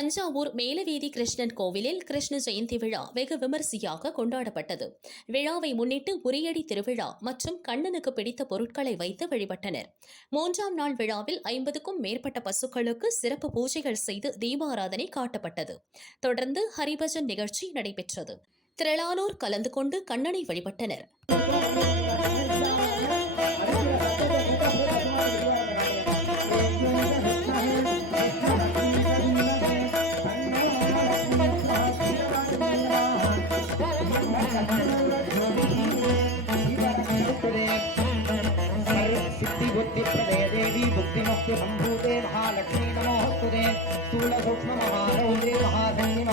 தஞ்சாவூர் மேலவீதி கிருஷ்ணன் கோவிலில் கிருஷ்ண ஜெயந்தி விழா வெகு விமரிசையாக கொண்டாடப்பட்டது. விழாவை முன்னிட்டு உரியடி திருவிழா மற்றும் கண்ணனுக்கு பிடித்த பொருட்களை வைத்து வழிபட்டனர். மூன்றாம் நாள் விழாவில் ஐம்பதுக்கும் மேற்பட்ட பசுக்களுக்கு சிறப்பு பூஜைகள் செய்து தீபாராதனை காட்டப்பட்டது. தொடர்ந்து ஹரிபஜன் நிகழ்ச்சி நடைபெற்றது. திரளானோர் கலந்து கொண்டு கண்ணனை வழிபட்டனர். बुद्धिप्रदे देवी भुक्तिमुक्तिसम्भूते महालक्ष्मी नमोऽस्तु ते स्थूलसूक्ष्ममहारौद्रे महासन्नि